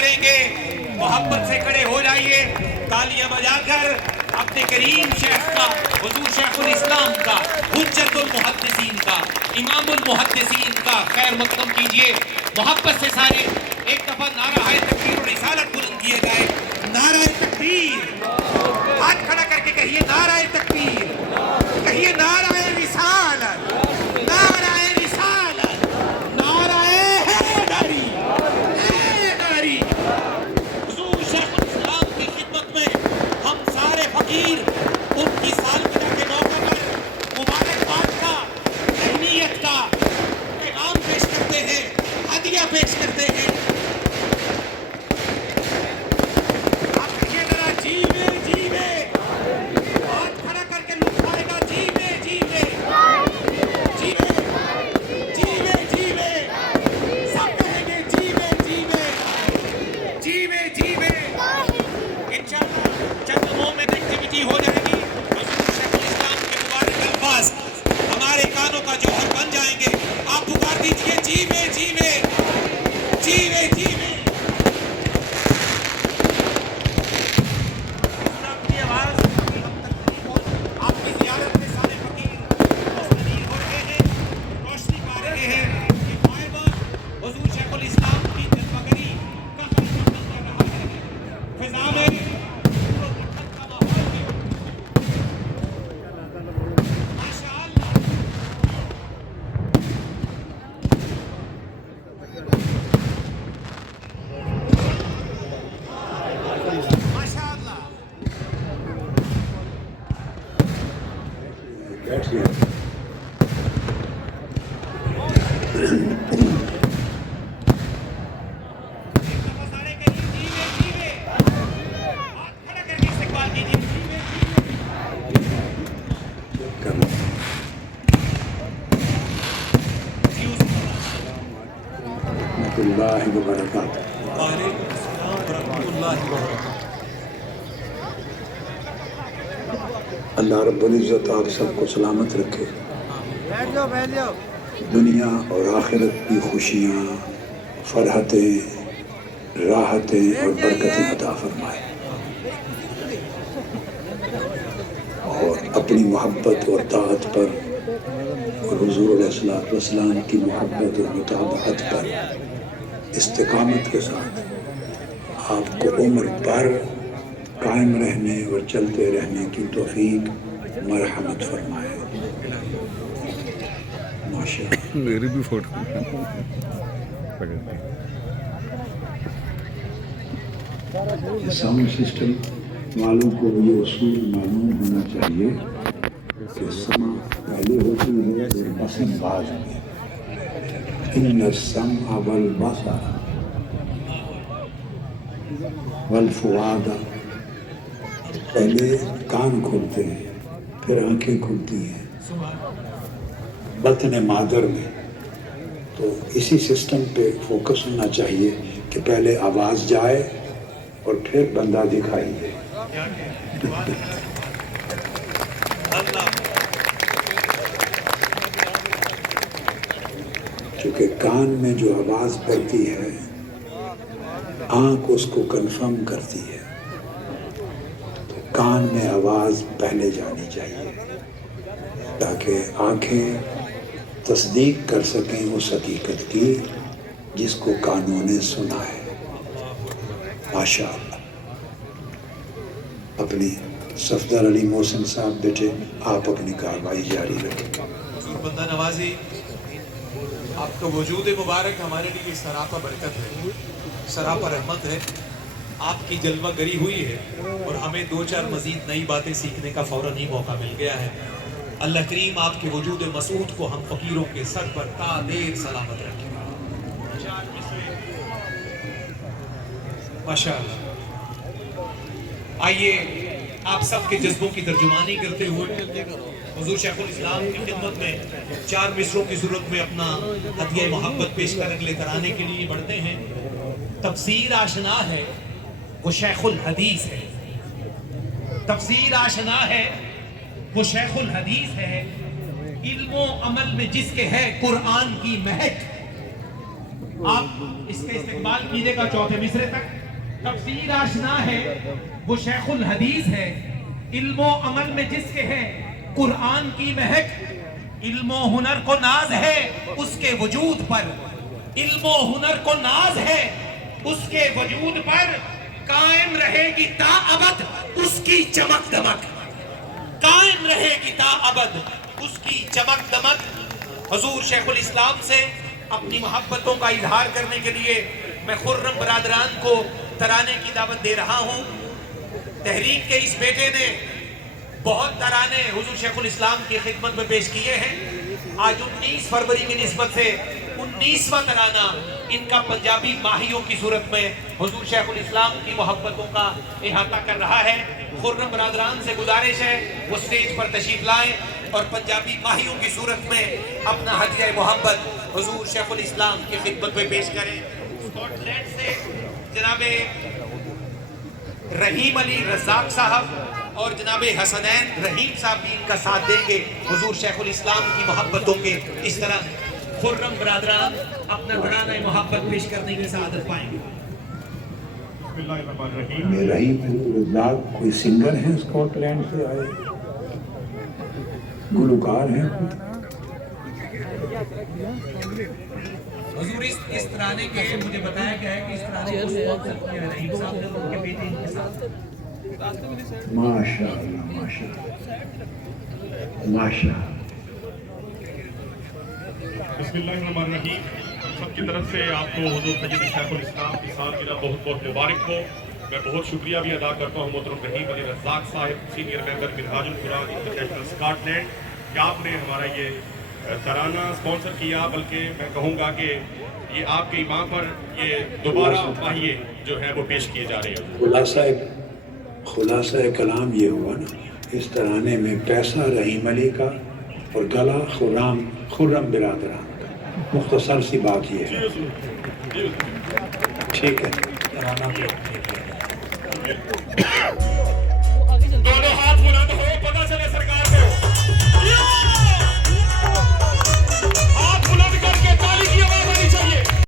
کریں گے محبت سے کھڑے ہو جائیے تالیاں بجا کر اپنے کریم شیخ کا حضور شیخ الاسلام کا حجت المحدثین کا امام المحدثین کا خیر مقدم کیجئے محبت سے سارے ایک دفعہ نعرہ تکبیر و رسالت بلند کیے گئے نعرہ تکبیر ہاتھ کھڑا کر کے کہیے نعرہ تکبیر کہیے نعرہ رسالت نعرہ رسالت نعرہ حیدری حیدری حضور شیخ الاسلام کی خدمت میں ہم سارے فقیر ان کی سالگرہ کے موقع پر مبارکباد کا اہمیت کا پیغام پیش کرتے ہیں ہدیہ پیش کرتے ہیں آپ کہیے ذرا جیوے جیوے ہاتھ کھڑا کر کے لکھائے گا جیوے جیوے جیوے جیوے جیوے سب کہیں گے جیوے جیوے جیوے جیوے انشاءاللہ چند لمحوں میں ایکٹیویٹی ہو جائے گی حضور شیخ الاسلام کے مبارک الفاظ ہمارے کانوں کا جوہر بن جائیں گے آپ پکار دیجئے جیوے جیوے جیوے جیوے اپنی آواز آپ کی زیارت میں سارے فقیر مستنیر ہو رہے ہیں روشنی پا رہے ہیں کہ مائبہ حضور شیخ الاسلام کی جلوگری کا خلق کر رہا ہے فضا میں کا ماحول ہے ماشاءاللہ ماشاءاللہ سارے کہیں جیوے جیوے ہاتھ کھڑا کر کے استقبال کیجیے جیوے رحمۃ اللہ وبرکاتہ. وعلیکم السلام ورحمۃ اللہ وبرکاتہ. اللہ رب العزت آپ سب کو سلامت رکھے. دنیا اور آخرت کی خوشیاں فرحتیں راحتیں اور برکتیں عطا فرمائے اور اپنی محبت اور طاعت پر اور حضور علیہ الصلوۃ والسلام کی محبت اور مطابقت پر استقامت کے ساتھ آپ کو عمر پر قائم رہنے اور چلتے رہنے کی توفیق مرحمت فرمائے. ماشاءاللہ. میری بھی فوٹو ساؤنڈ سسٹم والوں کو یہ اصول معلوم ہونا چاہیے کہ سمع پہلے ہوتی ہے اور بصر بعد میں. ان السمع والبصر والفؤاد، پہلے کان کھلتے ہیں پھر آنکھیں کھلتی ہیں بطن مادر میں. تو اسی سسٹم پہ فوکس ہونا چاہیے کہ پہلے آواز جائے اور پھر بندہ دکھائی دے. چونکہ کان میں جو آواز پڑتی ہے آنکھ اس کو کنفرم کرتی ہے، تو کان میں آواز پہلے جانی چاہیے تاکہ آنکھیں تصدیق کر سکیں اس حقیقت کی جس کو کانوں نے سنا ہے. ماشاءاللہ. اپنی صفدر علی محسن صاحب بیٹے آپ اپنی کارروائی جاری رکھیں. حضور بندہ نوازی، آپ کا وجود مبارک ہمارے لیے سراپا برکت ہے، سراپا رحمت ہے. آپ کی جلوہ گری ہوئی ہے اور ہمیں دو چار مزید نئی باتیں سیکھنے کا فوراً ہی موقع مل گیا ہے. اللہ کریم آپ کے وجود مسعود کو ہم فقیروں کے سر پر تا دیر سلامت رکھے. ماشاءاللہ. آئیے آپ سب کے جذبوں کی ترجمانی کرتے ہوئے حضور شیخ الاسلام کی خدمت میں چار مصروں کی صورت میں اپنا ہدیہ محبت پیش کرنے کرانے کے لیے بڑھتے ہیں. تفسیر آشنا ہے وہ شیخ الحدیث ہے، تفسیر آشنا ہے وہ شیخ الحدیث ہے. علم و عمل میں جس کے ہے قرآن کی مہک، آپ اس کے استقبال کیجئے گا چوتھے مصرے تک۔ تفسیر آشنا ہے وہ شیخ الحدیث ہے، علم و عمل میں جس کے ہے قرآن کی مہک، علم و ہنر کو ناز ہے اس کے وجود پر، علم و ہنر کو ناز ہے اس کے وجود پر، قائم رہے گی تا ابد اس کی چمک دمک، قائم رہے گی تا ابد اس کی چمک دمک۔ حضور شیخ الاسلام سے اپنی محبتوں کا اظہار کرنے کے لیے میں خرم برادران کو ترانے کی دعوت دے رہا ہوں۔ تحریک کے اس بیٹے نے بہت ترانے حضور شیخ الاسلام کی خدمت میں پیش کیے ہیں۔ آج 19 فروری کی نسبت سے 19واں ترانہ ان کا پنجابی ماہیوں کی صورت میں حضور شیخ الاسلام کی محبتوں کا احاطہ کر رہا ہے۔ خرم برادران سے گزارش ہے وہ سٹیج پر تشریف لائیں اور پنجابی ماہیوں کی صورت میں اپنا ہدیہ محبت حضور شیخ الاسلام کی خدمت میں پیش کریں۔ اسکاٹ لینڈ سے جناب رحیم علی رزاق صاحب اور جناب حسنین رحیم صاحب بھی ان کا ساتھ دیں گے حضور شیخ الاسلام کی محبتوں کے۔ اس طرح خرم برادران اپنا ترانہ محبت پیش کرنے کی سعادت پائیں گے۔ رحیم علی رزاق کوئی سنگر ہیں اسکاٹ لینڈ سے آئے، گلوکار ہیں؟ حضور اس ترانے کے مجھے بتایا گیا ہے کہ اس ترانے کو سپانسر کیا ہے رحیم صاحب نے ان کے بیٹے ان کے ساتھ۔ ماشاءاللہ ماشاءاللہ ماشاءاللہ۔ بسم اللہ الرحمن الرحیم۔ ہم سب کی طرف سے آپ کو حضور سید شیخ الاسلام کی سالگرہ بہت بہت مبارک ہو۔ میں بہت شکریہ بھی ادا کرتا ہوں محترم رحیم علی رزاق صاحب، سینئر ممبر منہاج القرآن انٹرنیشنل اسکاٹ لینڈ، کہ آپ نے ہمارا یہ ترانہ اسپانسر کیا، بلکہ میں کہوں گا کہ یہ آپ کے امام پر یہ دوبارہ ماہیے جو ہیں وہ پیش کیے جا رہے ہیں۔ خلاصہ کلام یہ ہوا نا، اس ترانے میں پیسہ رحیم علی کا اور گلا خرم برادران کا۔ مختصر سی بات یہ ہے، ٹھیک ہے؟